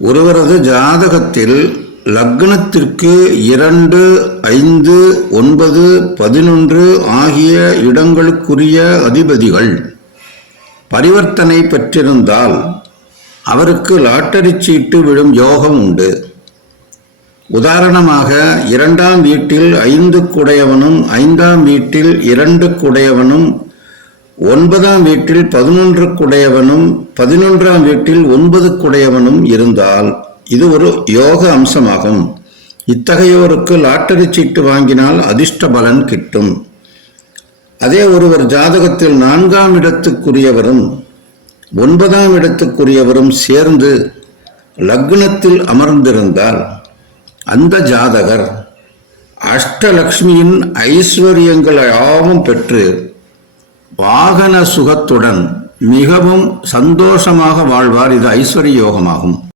ஒருவரது ஜாதகத்தில் லக்னத்திற்கு இரண்டு ஐந்து ஒன்பது பதினொன்று ஆகிய இடங்களுக்குரிய அதிபதிகள் பரிவர்த்தனை பெற்றிருந்தால் அவருக்கு லாட்டரி சீட்டு விழும் யோகம் உண்டு. உதாரணமாக இரண்டாம் வீட்டில் ஐந்து குடையவனும் ஐந்தாம் வீட்டில் இரண்டு குடையவனும் ஒன்பதாம் வீட்டில் பதினொன்று குடையவனும் பதினொன்றாம் வீட்டில் ஒன்பது குடையவனும் இருந்தால் இது ஒரு யோக அம்சமாகும். இத்தகையோருக்கு லாட்டரி சீட்டு வாங்கினால் அதிர்ஷ்ட பலன் கிட்டும். அதே ஒருவர் ஜாதகத்தில் நான்காம் இடத்துக்குரியவரும் ஒன்பதாம் இடத்துக்குரியவரும் சேர்ந்து லக்னத்தில் அமர்ந்திருந்தால் அந்த ஜாதகர் அஷ்டலக்ஷ்மியின் ஐஸ்வர்யங்கள் யாவும் பெற்று வாகன சுகத்துடன் மிகவும் சந்தோஷமாக வாழ்வார். இது ஐஸ்வர்ய யோகமாகும்.